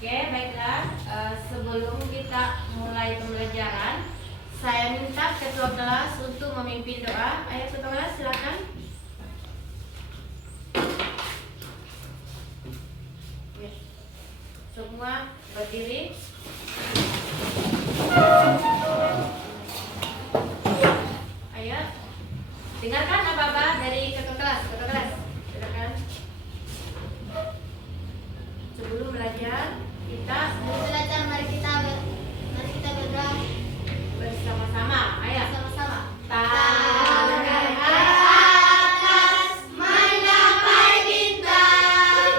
Oke, baiklah. Sebelum kita mulai pembelajaran, saya minta ketua kelas untuk memimpin doa. Ayo ketua kelas, silakan. Ya. Semua berdiri. Ayo, dengarkan apa-apa dari ketua kelas. Ketua kelas, silakan. Sebelum belajar, mari kita berdoa bersama-sama. Ayo. sama-sama. Tangan ke atas menggapai bintang,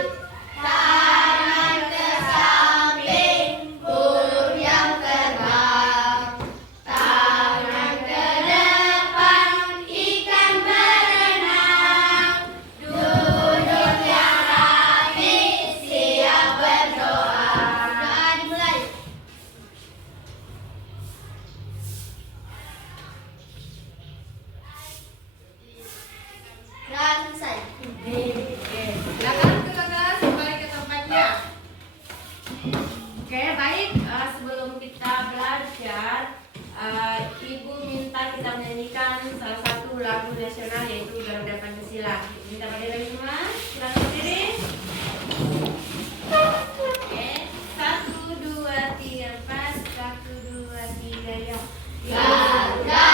tangan ke samping burung yang terbang, tangan ke depan ikan berenang, duduk yang rapi siap berdoa. Doa dimulai. Dan selesai. Oke, silakan ketua kelas kembali ke tempatnya. Oke, baik. Sebelum kita belajar, Ibu minta kita menyanyikan salah satu lagu nasional yaitu Garuda Pancasila. Minta berdiri semua. Silakan berdiri. Oke, 1, 2, 3, 4. 1, 2, 3, ya. Garuda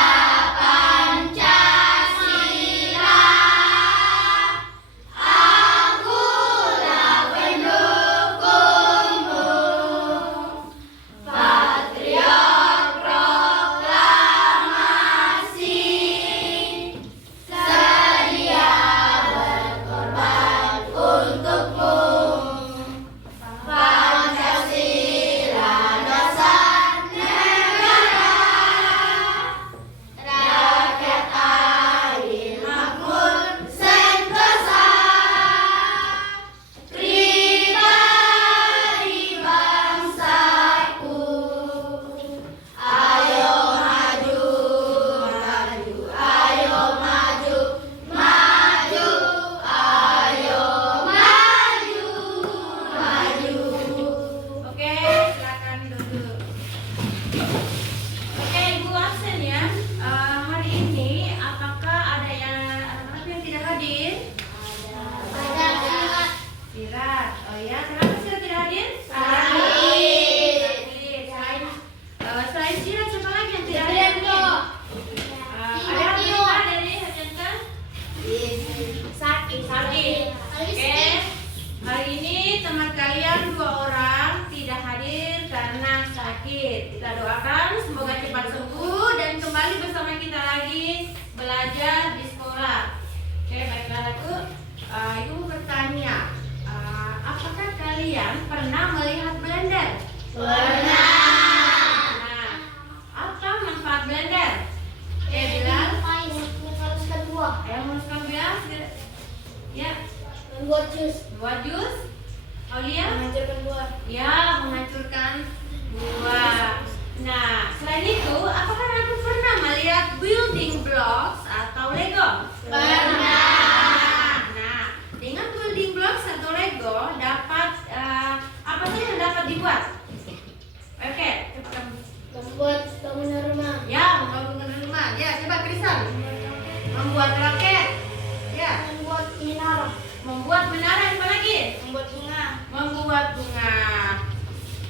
Pancasila, akulah pendukungmu, patriot proklamasi, sedia berkorban untukmu. Pancasila dasar negara, rakyat adil makmur sentosa, pribadi bangsaku. Ayo maju, maju, ayo maju, maju, ayo maju, maju. Oke, silakan duduk. Oke, Ibu absen ya. Hari ini apakah ada anak-anak yang tidak hadir? Ada Sirat. Oh ya, kenapa Sirat tidak hadir? Sakit. Selain Sirat, siapa lagi yang tidak hadir? Hadianto. Ada yang berita dari Hadianto? Sakit. Sakit. Oke. Hari ini teman kalian 2 orang tidak hadir karena sakit. Kita doakan semoga cepat sembuh dan kembali bersama kita lagi belajar di sekolah. Oke, baiklah aku. Ibu bertanya, apakah kalian pernah melihat blender? Pernah. Nah, apa manfaat blender? Oke, Bilal. Menghaluskan buah. Ayo meneruskan Bilal. Ya, Membuat jus. buat jus. Aulia? Menghancurkan buah. Ya, menghancurkan buah. Nah, selain itu, apakah aku pernah melihat building blocks atau Lego? Pernah. Nah, dengan building blocks atau Lego dapat apa saja yang dapat dibuat? Oke, coba kamu. Membuat bangunan rumah. Ya, membangun rumah. Ya, coba Krisan. Membuat roket. Ya, Membuat menara. membuat menara apa lagi? Membuat bunga. Membuat bunga.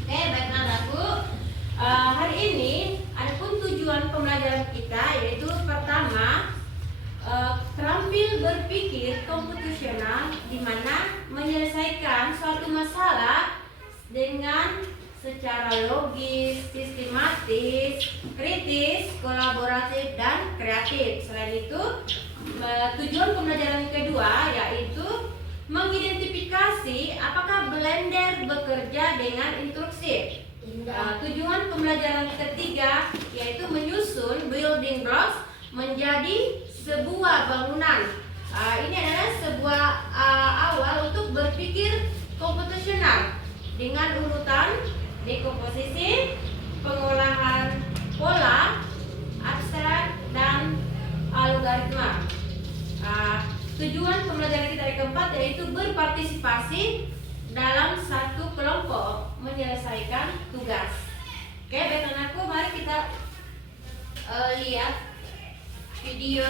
Oke, baiklah Bu. Hari ini adapun tujuan pembelajaran kita yaitu pertama terampil berpikir komputasional di mana menyelesaikan suatu masalah dengan secara logis, sistematis, kritis, kolaboratif dan kreatif. Selain itu, tujuan pembelajaran kedua yaitu mengidentifikasi apakah blender bekerja dengan instruksi. Tujuan pembelajaran ketiga yaitu menyusun building blocks menjadi sebuah bangunan. Ini adalah sebuah awal untuk berpikir komputasional dengan urutan dekomposisi, pengolahan pola, abstrak dan algoritma. Tujuan pembelajaran kita yang keempat yaitu berpartisipasi dalam satu kelompok lihat video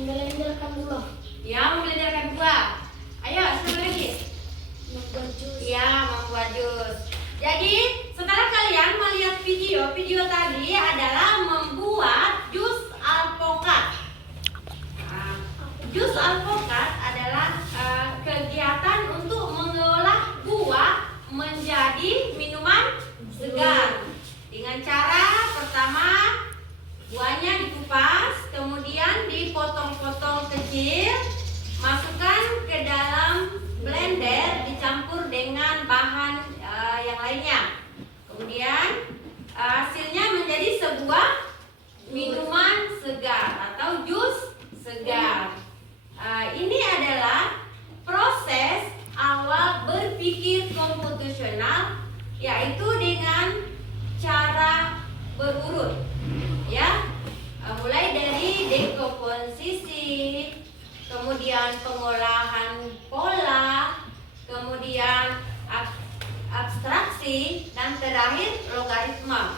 Memblenderkan buah. Ya, memblenderkan buah. Ayo, sekali lagi. Membuat jus. Ya, membuat jus. Jadi, setelah kalian melihat video tadi adalah membuat jus alpukat. Nah, jus alpukat adalah kegiatan untuk mengolah buah menjadi minuman segar. Dengan cara pertama, buahnya dikupas, kemudian dipotong-potong kecil, masukkan ke dalam blender, dicampur dengan bahan yang lainnya. Kemudian hasilnya menjadi sebuah minuman segar atau jus segar. Ini adalah proses awal berpikir komputasional, yaitu dengan cara berurut, ya, mulai dari dekomposisi, kemudian pengolahan pola, kemudian abstraksi, dan terakhir logaritma.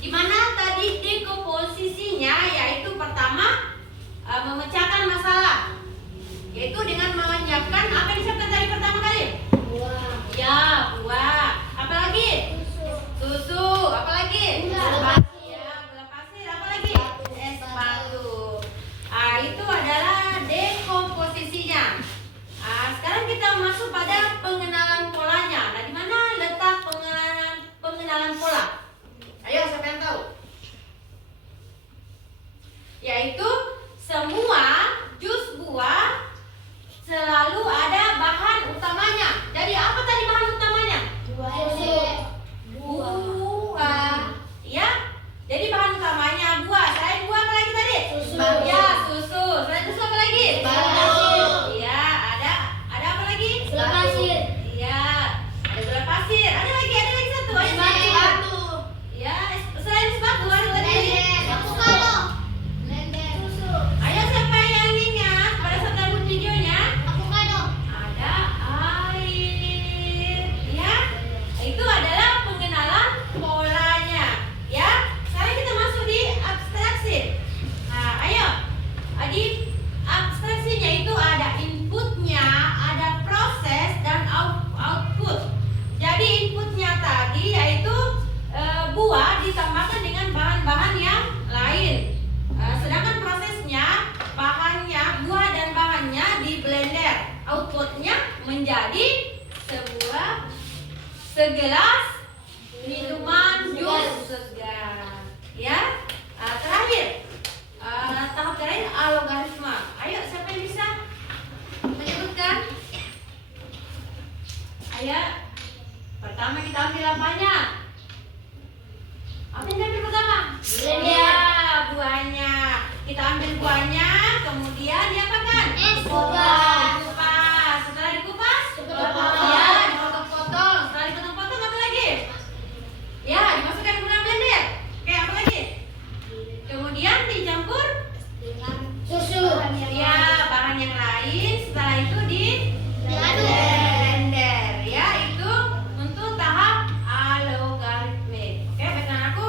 Di mana tadi dekomposisinya, yaitu pertama memecahkan masalah, yaitu dengan menyiapkan apa yang disiapkan tadi pertama kali? Buah. Ya, buah. Apalagi? Susu. Apalagi? Gula. Ya, gula pasir. Apalagi? Es batu. Itu adalah dekomposisinya. Sekarang kita menjadi segelas minuman jus segar. Ya, terakhir tahap terakhir logaritma. Ayo, siapa yang bisa menyebutkan? Ayo, pertama kita ambil apanya? Apa yang diambil pertama? Ya, buahnya. Kita ambil buahnya, kemudian diapakan? Dikupas. Setelah dikupas, ya, dipotong-potong. Setelah dipotong-potong, apa lagi? Ya, dimasukkan ke dalam blender. Oke, apa lagi? Kemudian dicampur Susu. ya bahan yang lain. Setelah itu di blender. Ya, itu untuk tahap logaritmik. Oke, baikkan aku.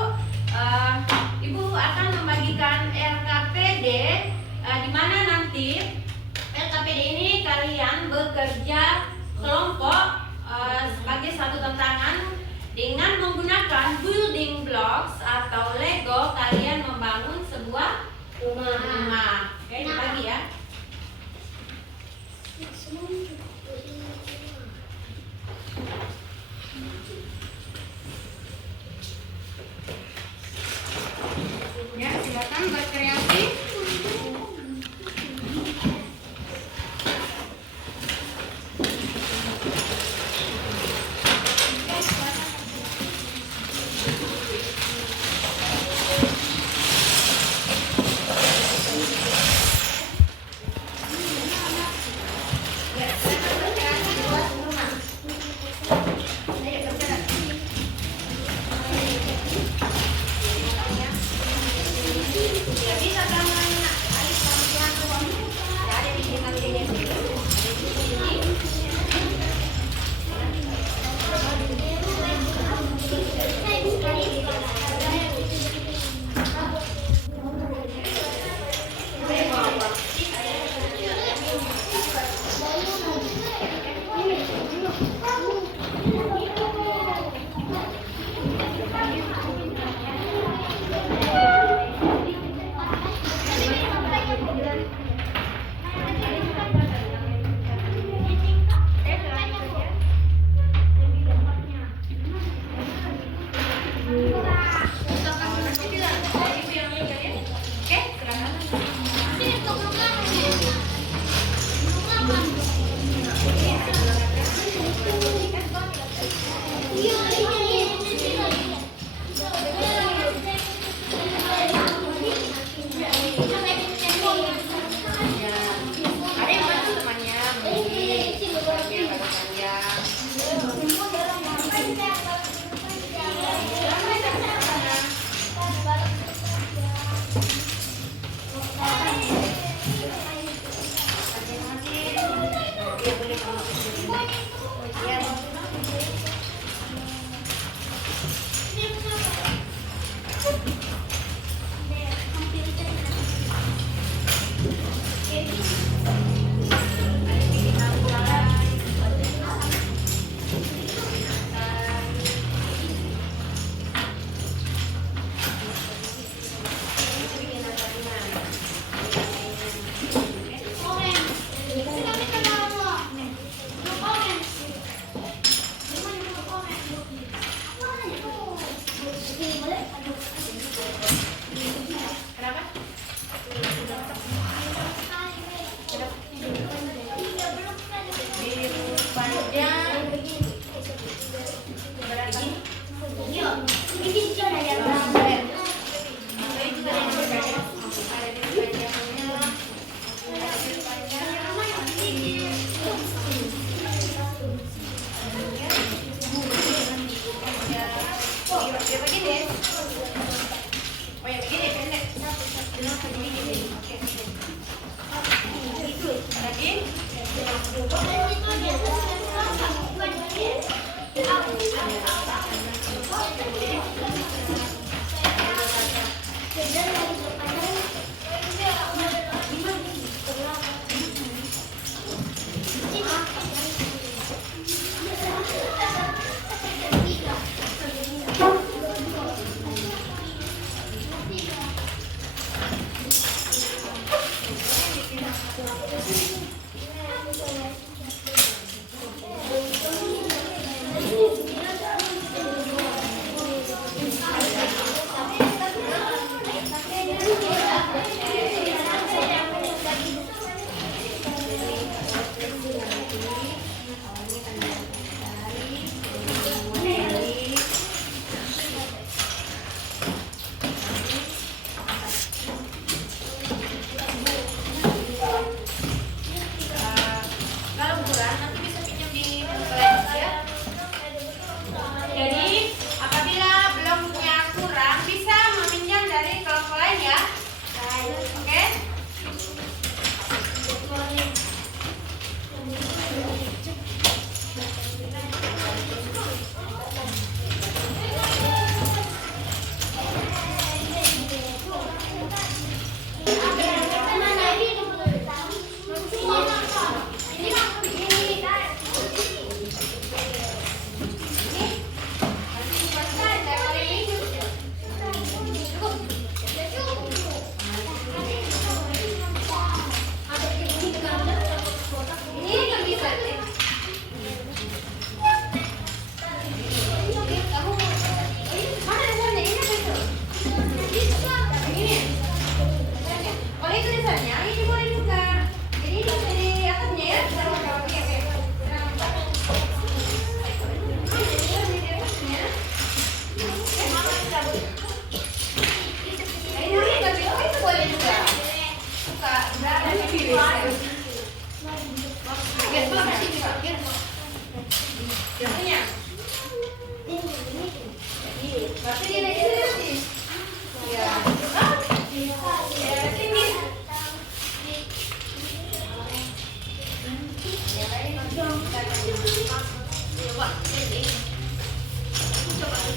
Ibu akan membagikan LKPD di mana nanti LKPD ini kalian bekerja kelompok sebagai satu tantangan dengan menggunakan building blocks atau Lego. Kalian membangun sebuah rumah. Oke, dibagi ya. Ya, silakan berkreasi. Coba, ini. Coba.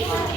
Ini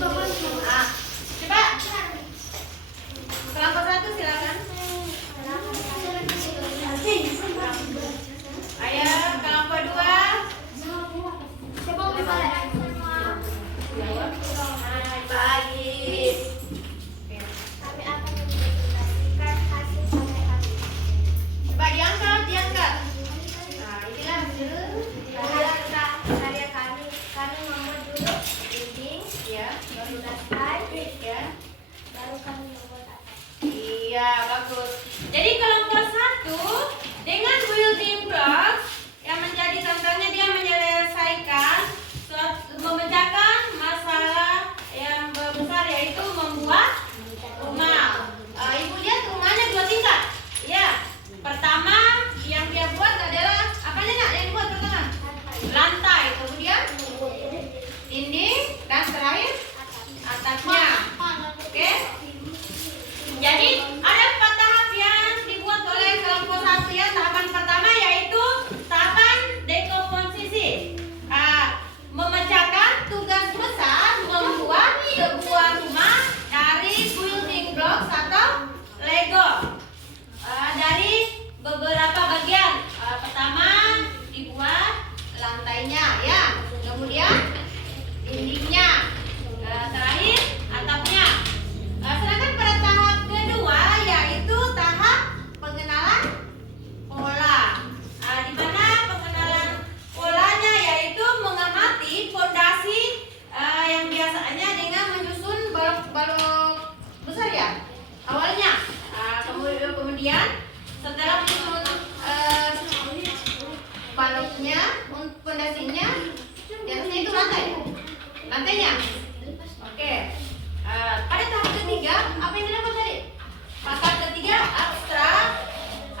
Ah, coba kelompok 1 silakan. Ayo kelompok 2. Selamat pagi. Coba diangkat. Nah, inilah Karya kami membuat dulu dinding, ya. baru lantai, Ya. baru kami membuat atap. Iya, bagus. Jadi kelompok 1 dengan building blocks yang menjadi contohnya dia menyelesaikan memecahkan masalah yang besar, yaitu membuat rumah. Ibu lihat rumahnya 2 tingkat. Ya. Pertama yang dia buat adalah apanya nak yang dibuat pertama? Lantai, kemudian dinding, dan terakhir atapnya. Oke? Jadi ada 4 tahap yang dibuat oleh kelompok 1 ya. Tahapan pertama yaitu tahapan dekomposisi. Memecahkan tugas besar membuat sebuah rumah dari building blocks atau Lego. Dari beberapa bagian. Pertama dibuat lantainya ya. Kemudian dindingnya. Terakhir atapnya. Sedangkan pada tahap kedua yaitu tahap pengenalan pola. Di mana pengenalan polanya yaitu mengamati fondasi yang biasanya dengan menyusun balok-balok besar ya awalnya. Kemudian setelah menyusun baloknya, fondasinya, di atasnya itu lantainya. Oke. Pada tahap ketiga, apa yang dilakukan tadi? Tahap ketiga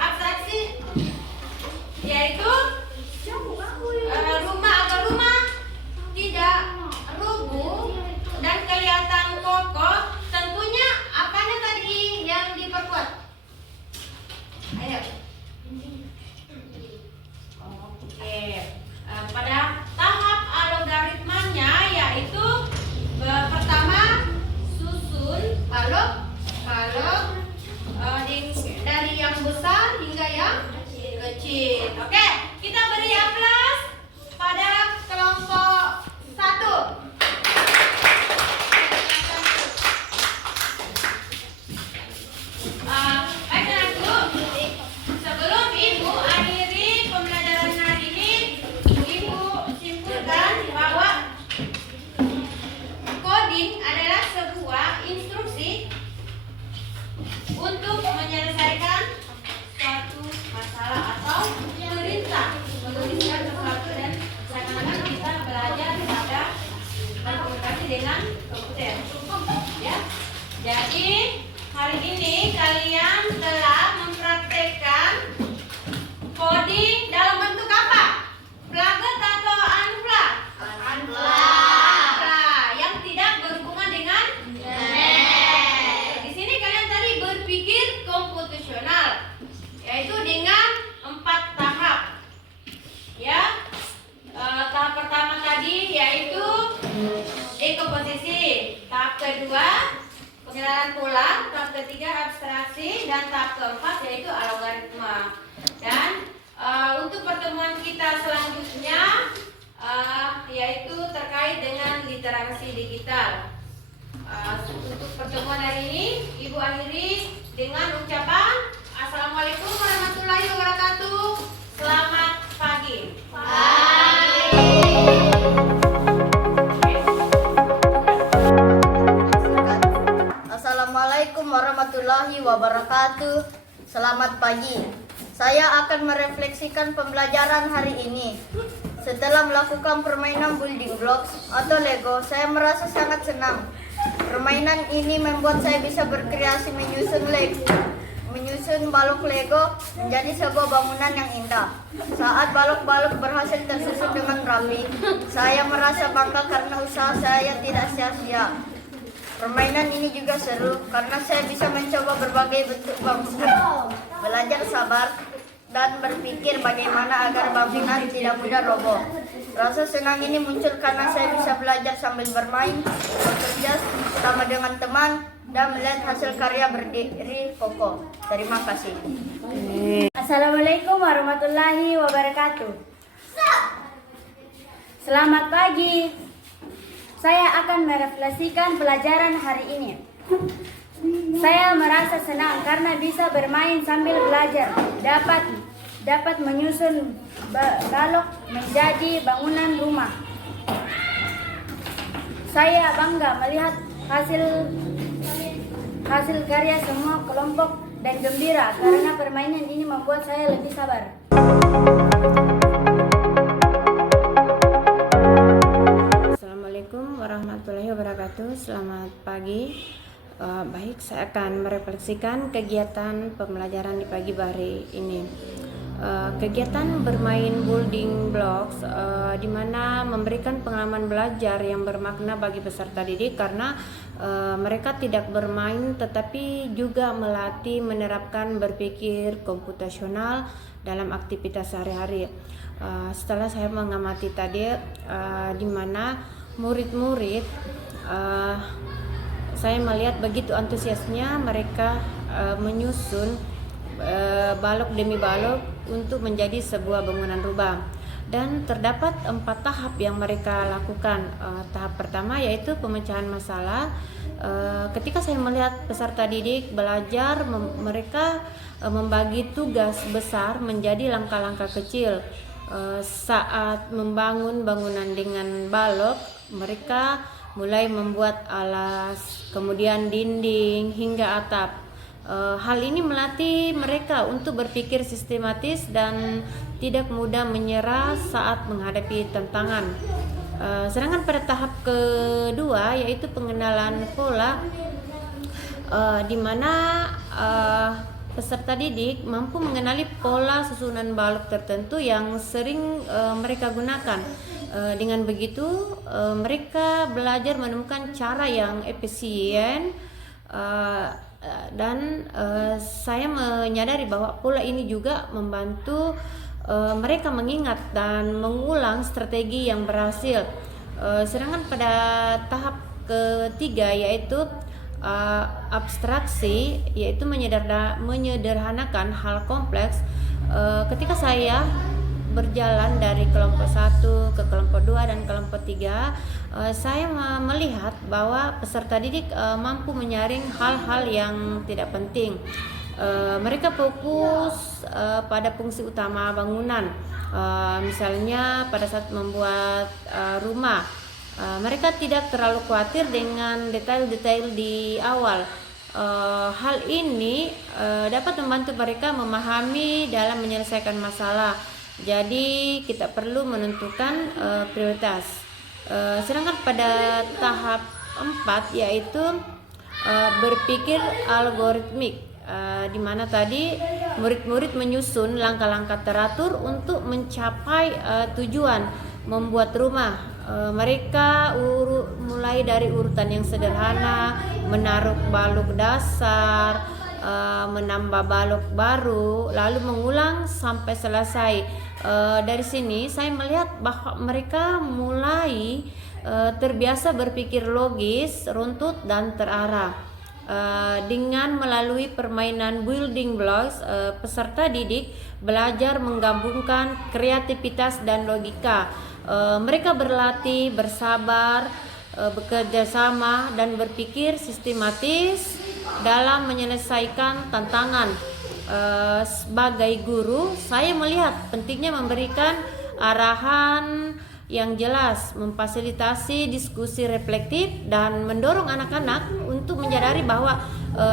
abstraksi, yaitu rumah agar rumah tidak rubuh dan kelihatan kokoh. Tentunya apanya tadi yang diperkuat? Ayo. Oke. Pada tahap algoritmanya yaitu pertama susun balok dari yang besar hingga yang kecil. Oke, kita beri aplaus pada kelompok 1. Baiklah Bu, sebelum Ibu akhiri pembelajaran hari ini, Ibu simpulkan bahwa coding adalah sebuah instruksi untuk menyelesaikan suatu masalah atau perintah, menuliskan sesuatu dan seakan-akan kita belajar pada berkomunikasi dengan komputer. Ya. Jadi hari ini kalian telah mempraktekkan coding dalam bentuk apa? Plaget atau unplugged? Unplugged. Yang tidak berhubungan dengan net. Di sini kalian tadi berpikir komputasional, yaitu dengan 4 tahap. Ya. Tahap pertama tadi yaitu dekomposisi. Tahap kedua pengenalan pola, tahap ketiga abstraksi, dan tahap keempat yaitu algoritma. Dan untuk pertemuan kita selanjutnya yaitu terkait dengan literasi digital. Untuk pertemuan hari ini Ibu akhiri dengan ucapan Assalamualaikum warahmatullahi wabarakatuh. Selamat pagi. Assalamualaikum warahmatullahi wabarakatuh. Selamat pagi. Saya akan merefleksikan pembelajaran hari ini. Setelah melakukan permainan building blocks atau Lego, saya merasa sangat senang. Permainan ini membuat saya bisa berkreasi menyusun balok Lego menjadi sebuah bangunan yang indah. Saat balok-balok berhasil tersusun dengan rapi, saya merasa bangga karena usaha saya tidak sia-sia. Permainan ini juga seru karena saya bisa mencoba berbagai bentuk bangunan, belajar sabar, dan berpikir bagaimana agar bangunan tidak mudah roboh. Rasa senang ini muncul karena saya bisa belajar sambil bermain, bekerja bersama dengan teman, dan melihat hasil karya berdiri kokoh. Terima kasih. Assalamualaikum warahmatullahi wabarakatuh. Selamat pagi. Saya akan merefleksikan pelajaran hari ini. Saya merasa senang karena bisa bermain sambil belajar, dapat menyusun balok menjadi bangunan rumah. Saya bangga melihat hasil karya semua kelompok dan gembira karena permainan ini membuat saya lebih sabar. Assalamualaikum warahmatullahi wabarakatuh. Selamat pagi. Baik, saya akan merefleksikan kegiatan pembelajaran di pagi hari ini. Kegiatan bermain building blocks di mana memberikan pengalaman belajar yang bermakna bagi peserta didik karena mereka tidak bermain tetapi juga melatih menerapkan berpikir komputasional dalam aktivitas sehari-hari. Setelah saya mengamati tadi di mana murid-murid saya melihat begitu antusiasnya mereka menyusun balok demi balok untuk menjadi sebuah bangunan rumah, dan terdapat 4 tahap yang mereka lakukan. Tahap pertama yaitu pemecahan masalah. Ketika saya melihat peserta didik belajar, mereka membagi tugas besar menjadi langkah-langkah kecil. Saat membangun bangunan dengan balok, mereka mulai membuat alas, kemudian dinding hingga atap. Hal ini melatih mereka untuk berpikir sistematis dan tidak mudah menyerah saat menghadapi tantangan. Sedangkan pada tahap kedua yaitu pengenalan pola, di mana peserta didik mampu mengenali pola susunan balok tertentu yang sering mereka gunakan. Dengan begitu mereka belajar menemukan cara yang efisien, dan saya menyadari bahwa pola ini juga membantu mereka mengingat dan mengulang strategi yang berhasil. Sedangkan pada tahap ketiga yaitu abstraksi, yaitu menyederhanakan hal kompleks. Ketika saya berjalan dari kelompok 1 ke kelompok 2 dan kelompok 3, saya melihat bahwa peserta didik mampu menyaring hal-hal yang tidak penting. Mereka fokus pada fungsi utama bangunan, misalnya pada saat membuat rumah. Mereka tidak terlalu khawatir dengan detail-detail di awal. Hal ini dapat membantu mereka memahami dalam menyelesaikan masalah. Jadi kita perlu menentukan prioritas. Sedangkan pada tahap 4 yaitu berpikir algoritmik, di mana tadi murid-murid menyusun langkah-langkah teratur untuk mencapai tujuan membuat rumah. Mereka mulai dari urutan yang sederhana, menaruh balok dasar, menambah balok baru, lalu mengulang sampai selesai. Dari sini saya melihat bahwa mereka mulai terbiasa berpikir logis, runtut, dan terarah. Dengan melalui permainan building blocks, peserta didik belajar menggabungkan kreativitas dan logika. Mereka berlatih bersabar, bekerja sama, dan berpikir sistematis dalam menyelesaikan tantangan. Sebagai guru, saya melihat pentingnya memberikan arahan yang jelas, memfasilitasi diskusi reflektif, dan mendorong anak-anak untuk menyadari bahwa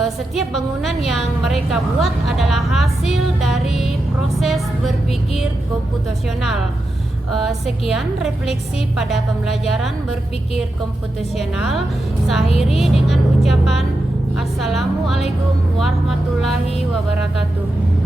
setiap bangunan yang mereka buat adalah hasil dari proses berpikir komputasional. Sekian refleksi pada pembelajaran berpikir komputasional. Saya akhiri dengan ucapan Assalamualaikum warahmatullahi wabarakatuh.